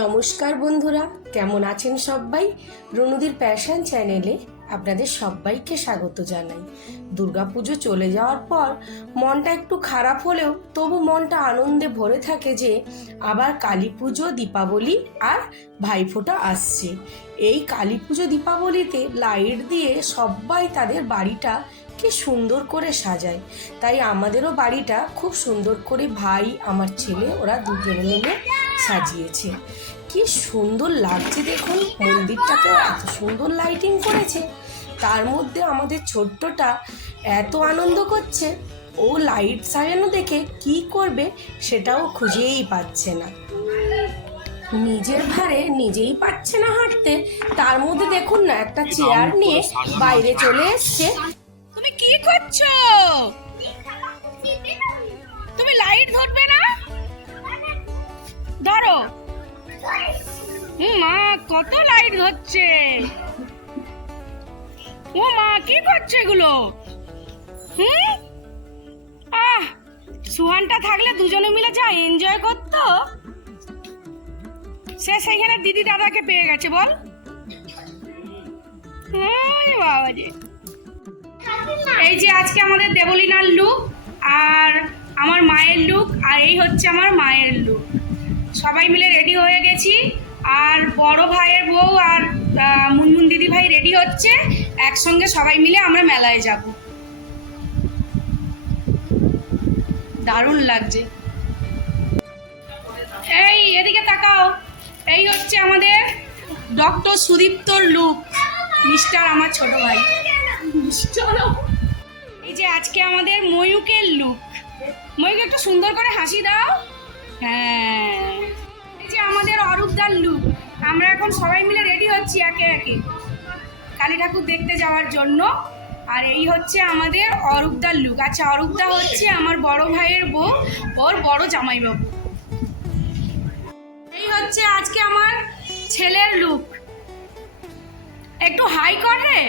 নমস্কার বন্ধুরা, কেমন আছেন সবাই? রনুদির প্যাশন চ্যানেলে আপনাদের সবাইকে স্বাগত জানাই। দুর্গাপুজো চলে যাওয়ার পর মনটা একটু খারাপ হলেও তবু মনটা আনন্দে ভরে থাকে যে আবার কালী পুজো, দীপাবলি আর ভাইফোঁটা আসছে। এই কালী পুজো দীপাবলিতে লাইট দিয়ে সবাই তাদের বাড়িটা কি সুন্দর করে সাজায়। তাই আমাদেরও বাড়িটা খুব সুন্দর করে ভাই, আমার ছেলে, ওরা দুজনে মিলে সাজিয়েছে। কি সুন্দর লাগছে দেখুন, মন্দিরটাকেও এত সুন্দর লাইটিং করেছে। তার মধ্যে আমাদের ছোট্টটা এত আনন্দ করছে, ও লাইট সাজানো দেখে কি করবে সেটাও খুঁজেই পাচ্ছে না। নিজের ভারে নিজেই পাচ্ছে না হাঁটতে, তার মধ্যে দেখুন না একটা চেয়ার নিয়ে বাইরে চলে এসছে। তুমি কি করছো? তুমি লাইট ধরবে না? ধরো। মা কত লাইট ধরছে। ও মা কি করছে এগুলো? সুহানটা থাকলে দুজনে মিলে যা এনজয় করতো। সে সেখানে দিদি দাদাকে পেয়ে গেছে বল। বাবাজি, এই যে আজকে আমাদের দেবলীনার লুক আর আমার মায়ের লুক, আর এই হচ্ছে আমার মায়ের লুক। সবাই মিলে রেডি হয়ে গেছি, আর বড় ভাইয়ের বউ আর মুনমুন দিদি ভাই রেডি হচ্ছে। একসঙ্গে সবাই মিলে আমরা মেলায় যাব। দারুণ লাগছে। এই এদিকে তাকাও, এই হচ্ছে আমাদের ডক্টর সুদীপ্তর লুক, মিস্টার আমার ছোট ভাই। এই যে আজকে আমাদের ময়ূকের লুক। ময়ূক একটু সুন্দর করে হাসি দাও। হ্যাঁ, এই যে আমাদের অরূপদার লুক। আমরা এখন সবাই মিলে রেডি হচ্ছি একে একে কালী ঠাকুর দেখতে যাওয়ার জন্য। আর এই হচ্ছে আমাদের অরূপদার লুক। আচ্ছা, অরূপদা হচ্ছে আমার বড় ভাইয়ের বউ, ওর বড় জামাইবাবু। এই হচ্ছে আজকে আমার ছেলের লুক। একটু হাই কর রে।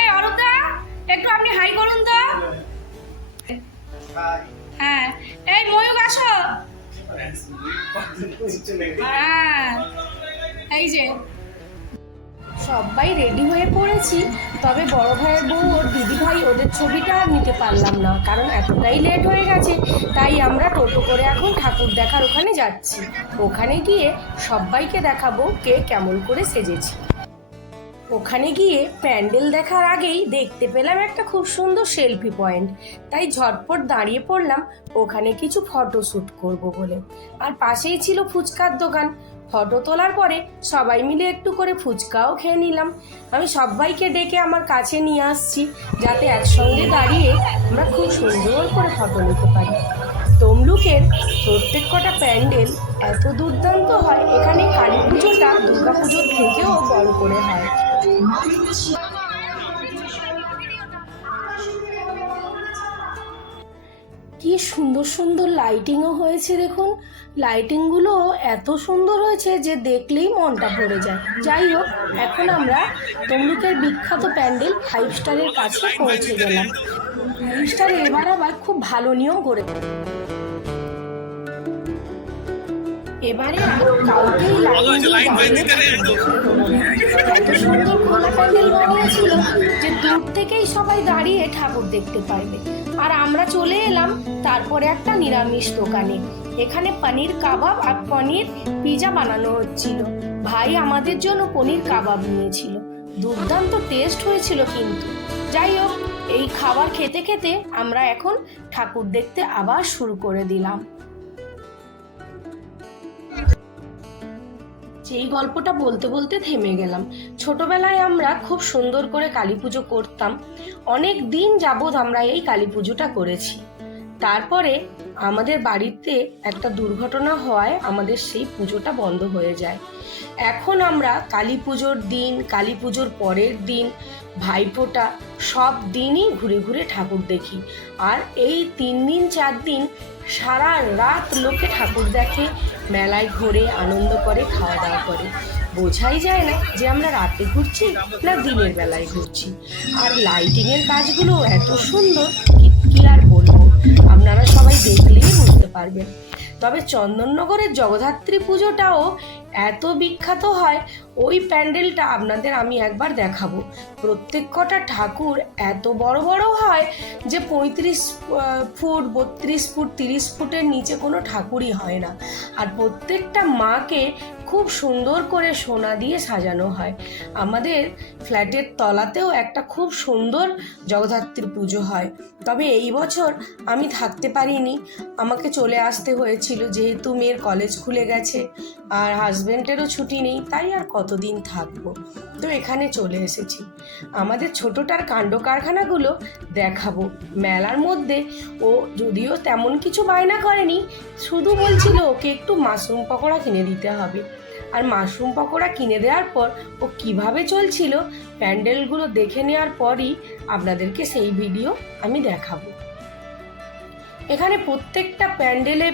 এই অরূপদা, একটু আপনি হাই করুন তো। হ্যাঁ, এই ময়ূক আসো। হ্যাঁ, এই যে সবাই রেডি হয়ে পড়েছি, তবে বড় ভাইয়ের বউ ওর দিদি ভাই ওদের ছবিটা আর নিতে পারলাম না, কারণ এতটাই লেট হয়ে গেছে। তাই আমরা টোটো করে এখন ঠাকুর দেখার ওখানে যাচ্ছি। ওখানে গিয়ে সবাইকে দেখাবো কে কেমন করে সেজেছি। ওখানে গিয়ে প্যান্ডেল দেখার আগেই দেখতে পেলাম একটা খুব সুন্দর সেলফি পয়েন্ট, তাই ঝটপট দাঁড়িয়ে পড়লাম ওখানে কিছু ফটো শ্যুট করবো বলে। আর পাশেই ছিল ফুচকার দোকান। ফটো তোলার পরে সবাই মিলে একটু করে ফুচকাও খেয়ে নিলাম। আমি সবাইকে ডেকে আমার কাছে নিয়ে আসছি, যাতে একসঙ্গে দাঁড়িয়ে আমরা খুব সুন্দর করে ফটো নিতে পারি। তমলুকের প্রত্যেক কটা প্যান্ডেল এত দুর্দান্ত হয়, এখানে কালী পুজোটা দুর্গা পুজোর থেকেও বড় করে হয়। কি সুন্দর সুন্দর লাইটিংও হয়েছে দেখুন। লাইটিংগুলো এত সুন্দর হয়েছে যে দেখলেই মনটা ভরে যায়। যাই হোক, এখন আমরা তমলুকের বিখ্যাত প্যান্ডেল 5 স্টারের কাছে পৌঁছে গেলাম। 5 স্টার এবার আবার খুব ভালো নিয়ম করে, এবারে কাউকেই এত সুন্দর খোলা প্যান্ডেল বানিয়েছিল যে দূর থেকেই সবাই দাঁড়িয়ে ঠাকুর দেখতে পারবে। আর আমরা চলে এলাম তারপরে একটা নিরামিষ দোকানে। এখানে পনির কাবাব আর পনির পিজা বানানো হচ্ছিল। ভাই আমাদের জন্য পনির কাবাব নিয়েছিল, দুর্দান্ত টেস্ট হয়েছিল। কিন্তু যাই হোক, এই খাবার খেতে খেতে আমরা এখন ঠাকুর দেখতে আবার শুরু করে দিলাম। এই গল্পটা বলতে বলতে থেমে গেলাম। ছোটবেলায় আমরা খুব সুন্দর করে কালী পুজো করতাম। অনেক দিন যাবৎ আমরা এই কালী পুজোটা করেছি। তারপরে আমাদের বাড়িতে একটা দুর্ঘটনা হওয়ায় আমাদের সেই পুজোটা বন্ধ হয়ে যায়। এখন আমরা কালী পুজোর দিন, কালী পুজোর পরের দিন, ভাইফোঁটা সব দিনই ঘুরে ঘুরে ঠাকুর দেখি। আর এই 3 দিন 4 দিন সারা রাত লোকে ঠাকুর দেখে, মেলায় ঘোরে, আনন্দ করে, খাওয়া দাওয়া করে। বোঝাই যায় না যে আমরা রাতে ঘুরছি না দিনের বেলায় ঘুরছি। আর লাইটিংয়ের কাজগুলো এত সুন্দর, কি আর বলবো, আপনারা সবাই দেখলেই বুঝতে পারবেন। তবে চন্দননগরের জগদ্ধাত্রী পুজোটাও এত বিখ্যাত হয়, ওই প্যান্ডেলটা আপনাদের আমি একবার দেখাবো। প্রত্যেক কটা ঠাকুর এত বড় বড় হয় যে 35 ফুট, 32 ফুট, 30 ফুটের নিচে কোনো ঠাকুরই হয় না। আর প্রত্যেকটা মাকে খুব সুন্দর করে সোনা দিয়ে সাজানো হয়। আমাদের ফ্ল্যাটের তলাতেও একটা খুব সুন্দর জগদ্ধাত্রী পুজো হয়, তবে এই বছর আমি থাকতে পারিনি, আমাকে চলে আসতে হয়েছিল, যেহেতু মেয়ের কলেজ খুলে গেছে আর হাজব্যান্ডেরও ছুটি নেই, তাই আর কতদিন থাকবো, তো এখানে চলে এসেছি। আমাদের ছোটোটার কাণ্ড কারখানাগুলো দেখাবো মেলার মধ্যে। ও যদিও তেমন কিছু বায়না করেনি, শুধু বলছিল ওকে একটু মাশরুম পকোড়া কিনে দিতে হবে। আর মাশরুম পকোড়া কিনে দেওয়ার পর ও কিভাবে চলছিল প্যান্ডেলগুলো দেখে নেওয়ার পরই আপনাদেরকে সেই ভিডিও আমি দেখাবো। এখানে প্রত্যেকটা প্যান্ডেলে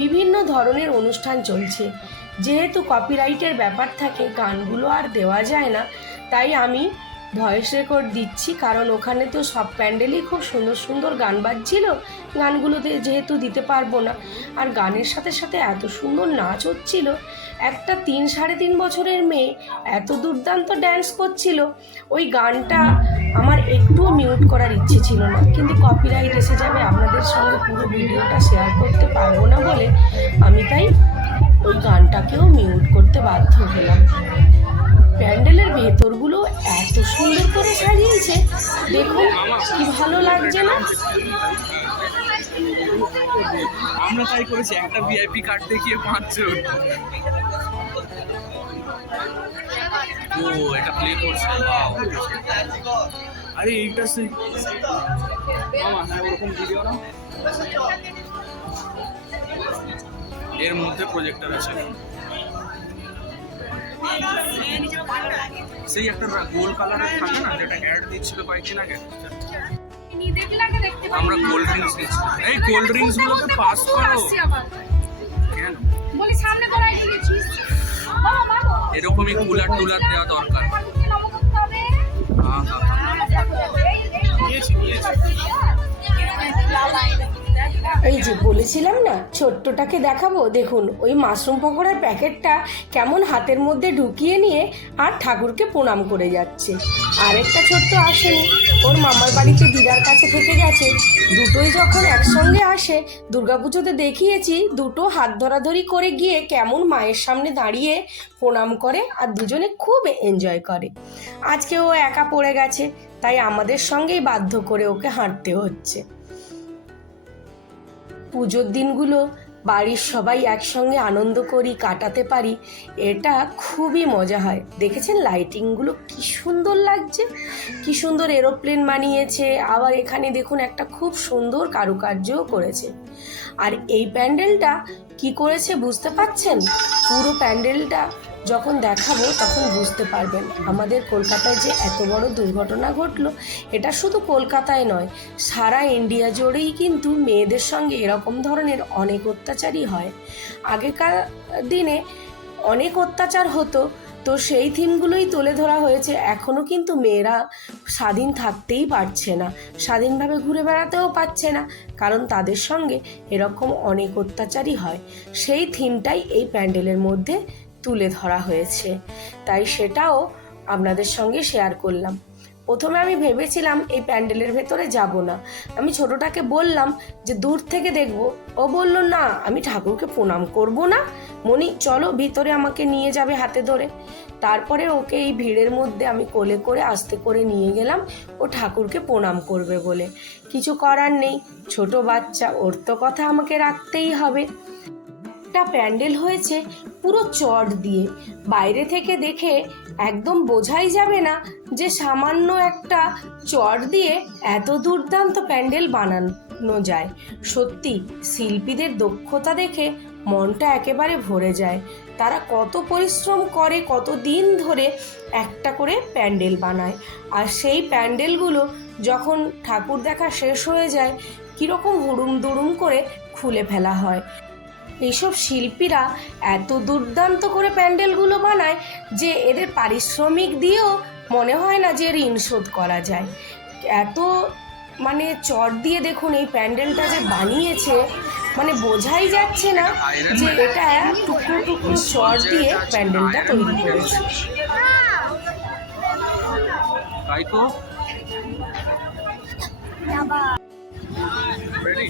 বিভিন্ন ধরনের অনুষ্ঠান চলছে। যেহেতু কপিরাইটের ব্যাপার থাকে, গানগুলো আর দেওয়া যায় না, তাই আমি ভয়েস রেকর্ড দিচ্ছি, কারণ ওখানে তো সব প্যান্ডেলই খুব সুন্দর সুন্দর গান বাজছিল, গানগুলোতে যেহেতু দিতে পারবো না। আর গানের সাথে সাথে এত সুন্দর নাচ হচ্ছিল, একটা 3-3.5 বছরের মেয়ে এত দুর্দান্ত ড্যান্স করছিল। ওই গানটা আমার একটুও মিউট করার ইচ্ছে ছিল না, কিন্তু কপিরাইট এসে যাবে, আপনাদের সঙ্গে পুরো ভিডিওটা শেয়ার করতে পারবো না বলে আমি তাই ওই গানটাকেও মিউট করতে বাধ্য হলাম। প্যান্ডেলের ভেতরগুলো এত সুন্দর করে সাজিয়েছে, দেখুন কি ভালো লাগছে না? আমরা তাই করেছি, একটা ভিআইপি কার্ড দেখিয়ে 5 জন। ও এটা প্লে করছে, আরে এইটা সেই মামা, হ্যাঁ ওরকম ভিডিও না, এর মধ্যে প্রজেক্টর আছে, সেই একটা গোল কালারের থাকে না, যেটা অ্যাড দিচ্ছিল কয়েকদিন আগে, আমরা কোল্ড ড্রিঙ্কস দিচ্ছি। এই কোল্ড ড্রিঙ্কস গুলোকে পাস করো কেন? বলি সামনে ধরাই দিয়েছিস, এরকমই কুলার টুলার দেওয়া দরকার। এই যে বলেছিলাম না ছোট্টটাকে দেখাবো, দেখুন ওই মাশরুম পকোড়ার প্যাকেটটা কেমন হাতের মধ্যে ঢুকিয়ে নিয়ে আর ঠাকুরকে প্রণাম করে যাচ্ছে। আরেকটা ছোট্ট আসেনি, ওর মামার বাড়িতে দিদার কাছে থেকে গেছে। দুটোই যখন একসঙ্গে আসে, দুর্গাপুজোতে দেখিয়েছি, দুটো হাত ধরাধরি করে গিয়ে কেমন মায়ের সামনে দাঁড়িয়ে প্রণাম করে আর দুজনে খুব এনজয় করে। আজকে ও একা পড়ে গেছে, তাই আমাদের সঙ্গেই বাধ্য করে ওকে হাঁটতে হচ্ছে। পুজোর দিনগুলো বাড়ির সবাই একসঙ্গে আনন্দ করি, কাটাতে পারি, এটা খুবই মজা হয়। দেখেছেন লাইটিংগুলো কি সুন্দর লাগছে, কি সুন্দর এরোপ্লেন বানিয়েছে, আবার এখানে দেখুন একটা খুব সুন্দর কারুকার্যও করেছে। আর এই প্যান্ডেলটা কি করেছে বুঝতে পারছেন? পুরো প্যান্ডেলটা যখন দেখাবো তখন বুঝতে পারবেন আমাদের কলকাতায় যে এত বড় দুর্ঘটনা ঘটলো, এটা শুধু কলকাতায় নয়, সারা ইন্ডিয়া জুড়েই কিন্তু মেয়েদের সঙ্গে এরকম ধরনের অনেক অত্যাচারই হয়। আগেকার দিনে অনেক অত্যাচার হতো, তো সেই থিমগুলোই তুলে ধরা হয়েছে। এখনও কিন্তু মেয়েরা স্বাধীন থাকতেই পারছে না, স্বাধীনভাবে ঘুরে বেড়াতেও পারছে না, কারণ তাদের সঙ্গে এরকম অনেক অত্যাচারই হয়। সেই থিমটাই এই প্যান্ডেলের মধ্যে তুলে ধরা হয়েছে, তাই সেটাও আপনাদের সঙ্গে শেয়ার করলাম। প্রথমে আমি ভেবেছিলাম এই প্যান্ডেলের ভেতরে যাব না, আমি ছোটটাকে বললাম যে দূর থেকে দেখব, ও বলল না আমি ঠাকুরকে প্রণাম করব না, মনি চলো ভিতরে, আমাকে নিয়ে যাবে হাতে ধরে। তারপরে ওকে এই ভিড়ের মধ্যে আমি কোলে করে আস্তে করে নিয়ে গেলাম, ও ঠাকুরকে প্রণাম করবে বলে। কিছু করার নেই, ছোট বাচ্চা, ওর তো কথা আমাকে রাখতেই হবে। একটা প্যান্ডেল হয়েছে পুরো চট দিয়ে, বাইরে থেকে দেখে একদম বোঝাই যাবে না যে সামান্য একটা চট দিয়ে এত দুর্দান্ত প্যান্ডেল বানানো যায়। সত্যি শিল্পীদের দক্ষতা দেখে মনটা একেবারে ভরে যায়। তারা কত পরিশ্রম করে, কত দিন ধরে একটা করে প্যান্ডেল বানায়, আর সেই প্যান্ডেলগুলো যখন ঠাকুর দেখা শেষ হয়ে যায় কীরকম হুড়ুম দুড়ুম করে খুলে ফেলা হয়। এইসব শিল্পীরা এত দুর্দান্ত করে প্যান্ডেলগুলো বানায় যে এদের পারিশ্রমিক দিয়েও মনে হয় না যে ঋণ শোধ করা যায়। এত মানে চট দিয়ে দেখুন এই প্যান্ডেলটা যে বানিয়েছে, মানে বোঝাই যাচ্ছে না যে এটা টুকরো টুকরো চট দিয়ে প্যান্ডেলটা তৈরি করেছে। তাই তো ready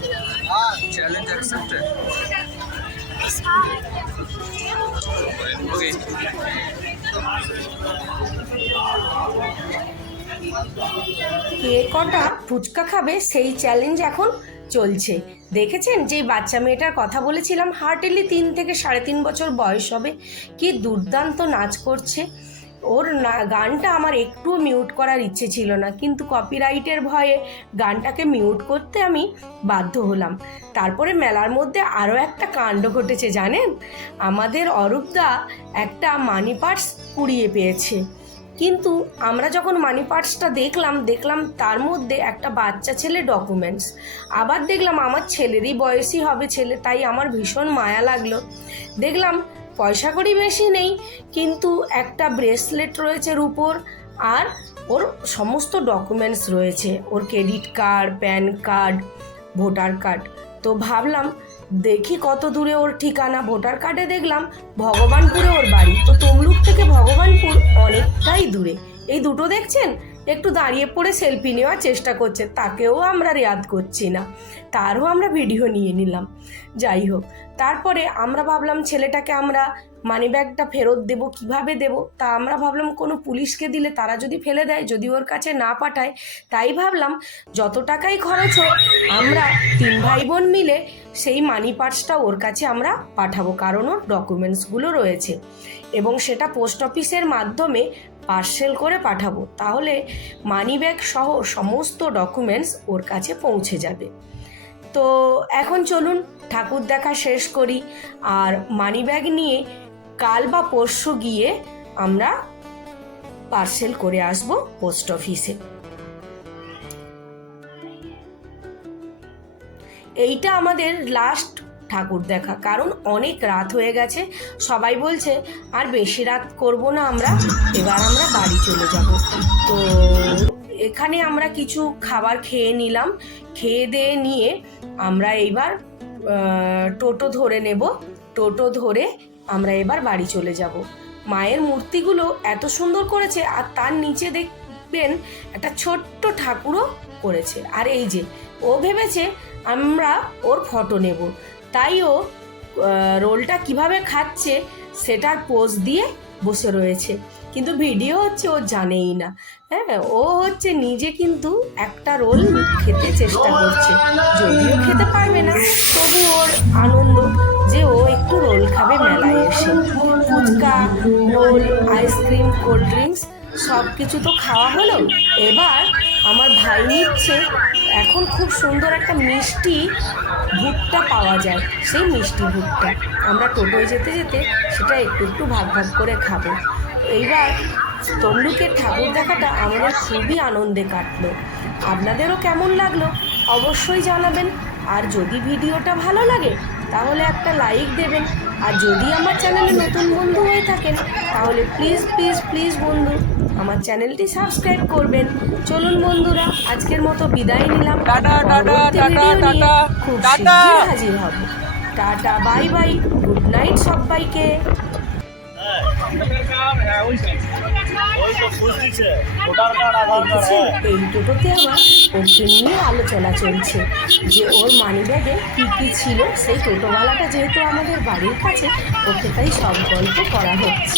challenge accepted okay কে কটা ফুচকা খাবে সেই চ্যালেঞ্জ এখন চলছে। দেখেছেন যে বাচ্চা মেয়েটার কথা বলেছিলাম, হার্টেলি 3 থেকে 3.5 বছর বয়স হবে, কি দুর্দান্ত নাচ করছে। ওর গানটা আমার একটুও মিউট করার ইচ্ছে ছিল না, কিন্তু কপিরাইটের ভয়ে গানটাকে মিউট করতে আমি বাধ্য হলাম। তারপরে মেলার মধ্যে আরও একটা কাণ্ড ঘটেছে জানেন, আমাদের অরূপদা একটা মানি পার্স কুড়িয়ে পেয়েছে। কিন্তু আমরা যখন মানি পার্সটা দেখলাম তার মধ্যে একটা বাচ্চা ছেলে ডকুমেন্টস। আবার দেখলাম আমার ছেলেরই বয়সী হবে ছেলে, তাই আমার ভীষণ মায়া লাগলো। দেখলাম পয়সা কড়ি বেশি নেই, কিন্তু একটা ব্রেসলেট রয়েছে রূপোর, আর ওর সমস্ত ডকুমেন্টস রয়েছে, ওর credit card, PAN card, voter card. তো ভাবলাম দেখি কত দূরে ওর ঠিকানা। ভোটার কার্ডে দেখলাম ভগবানপুরে ওর বাড়ি, তো তমলুক থেকে ভগবানপুর অনেকটাই দূরে। এই দুটো দেখছেন একটু দাঁড়িয়ে পড়ে সেলফি নেওয়ার চেষ্টা করছে, তাকেও আমরা রেয়াদ করছি না, তারও আমরা ভিডিও নিয়ে নিলাম। যাই হোক, তারপরে আমরা ভাবলাম ছেলেটাকে আমরা মানিব্যাগটা ফেরত দেব, কিভাবে দেব? তা আমরা ভাবলাম কোনো পুলিশকে দিলে তারা যদি ফেলে দেয়, যদি ওর কাছে না পাঠায়, তাই ভাবলাম যত টাকাই খরচ হোক আমরা 3 ভাই বোন মিলে সেই মানি পার্সটা ওর কাছে আমরা পাঠাবো, কারণ ওর ডকুমেন্টসগুলো রয়েছে এবং সেটা পোস্ট অফিসের মাধ্যমে পার্সেল করে পাঠাবো, তাহলে মানিব্যাগ সহ সমস্ত ডকুমেন্টস ওর কাছে পৌঁছে যাবে। তো এখন চলুন ঠাকুর দেখা শেষ করি, আর মানিব্যাগ নিয়ে কাল বা পরশু গিয়ে আমরা পার্সেল করে আসব পোস্ট অফিসে। এইটা আমাদের লাস্ট ঠাকুর দেখা, কারণ অনেক রাত হয়ে গেছে, সবাই বলছে আর বেশি রাত করব না আমরা, এবার আমরা বাড়ি চলে যাব। তো এখানে আমরা কিছু খাবার খেয়ে নিলাম, খেয়ে দিয়ে নিয়ে আমরা এইবার টোটো ধরে নেব, টোটো ধরে আমরা এবার বাড়ি চলে যাব। মায়ের মূর্তিগুলো এত সুন্দর করেছে, আর তার নিচে দেখবেন একটা ছোট্ট ঠাকুরও করেছে। আর এই যে ও ভেবেছে আমরা ওর ফটো নেব, তাই ও রোলটা কিভাবে খাচ্ছে সেটার পোজ দিয়ে বসে রয়েছে, কিন্তু ভিডিও হচ্ছে ও জানেই না। হ্যাঁ, ও হচ্ছে নিজে কিন্তু একটা রোল খেতে চেষ্টা করছে, যদিও খেতে পারবে না, তবু ওর আনন্দ যে ও একটু রোল খাবে মেলায় এসে। Phuchka, roll, ice cream, cold drinks সব কিছু তো খাওয়া হলো, এবার আমার ভাই নিচ্ছে, এখন খুব সুন্দর একটা মিষ্টি ভুট্টা পাওয়া যায়, সেই মিষ্টি ভুট্টা আমরা টোটোয় যেতে যেতে সেটা একটু একটু ভাগ ভাগ করে খাবো। এইবার তমলুকের ঠাকুর দেখাটা আমাদের খুবই আনন্দে কাটলো। আপনাদেরও কেমন লাগলো অবশ্যই জানাবেন, আর যদি ভিডিওটা ভালো লাগে তাহলে একটা লাইক দেবেন, আর যদি আমার চ্যানেলে নতুন বন্ধু হয়ে থাকেন তাহলে প্লিজ প্লিজ প্লিজ বন্ধু আমার চ্যানেলটি সাবস্ক্রাইব করবেন। চলুন বন্ধুরা, আজকের মতো বিদায় নিলাম, পরবর্তী ভিডিও নিয়ে খুব শীঘ্রই হাজির হব। Tata, bye bye, good night সবাইকে। এই টোটোতে আমার ওকে নিয়ে আলোচনা চলছে যে ওর মানিব্যাগে কী কী ছিল, সেই টোটোওয়ালাটা যেহেতু আমাদের বাড়ির কাছে, ওকে তাই সব গল্প করা হচ্ছে।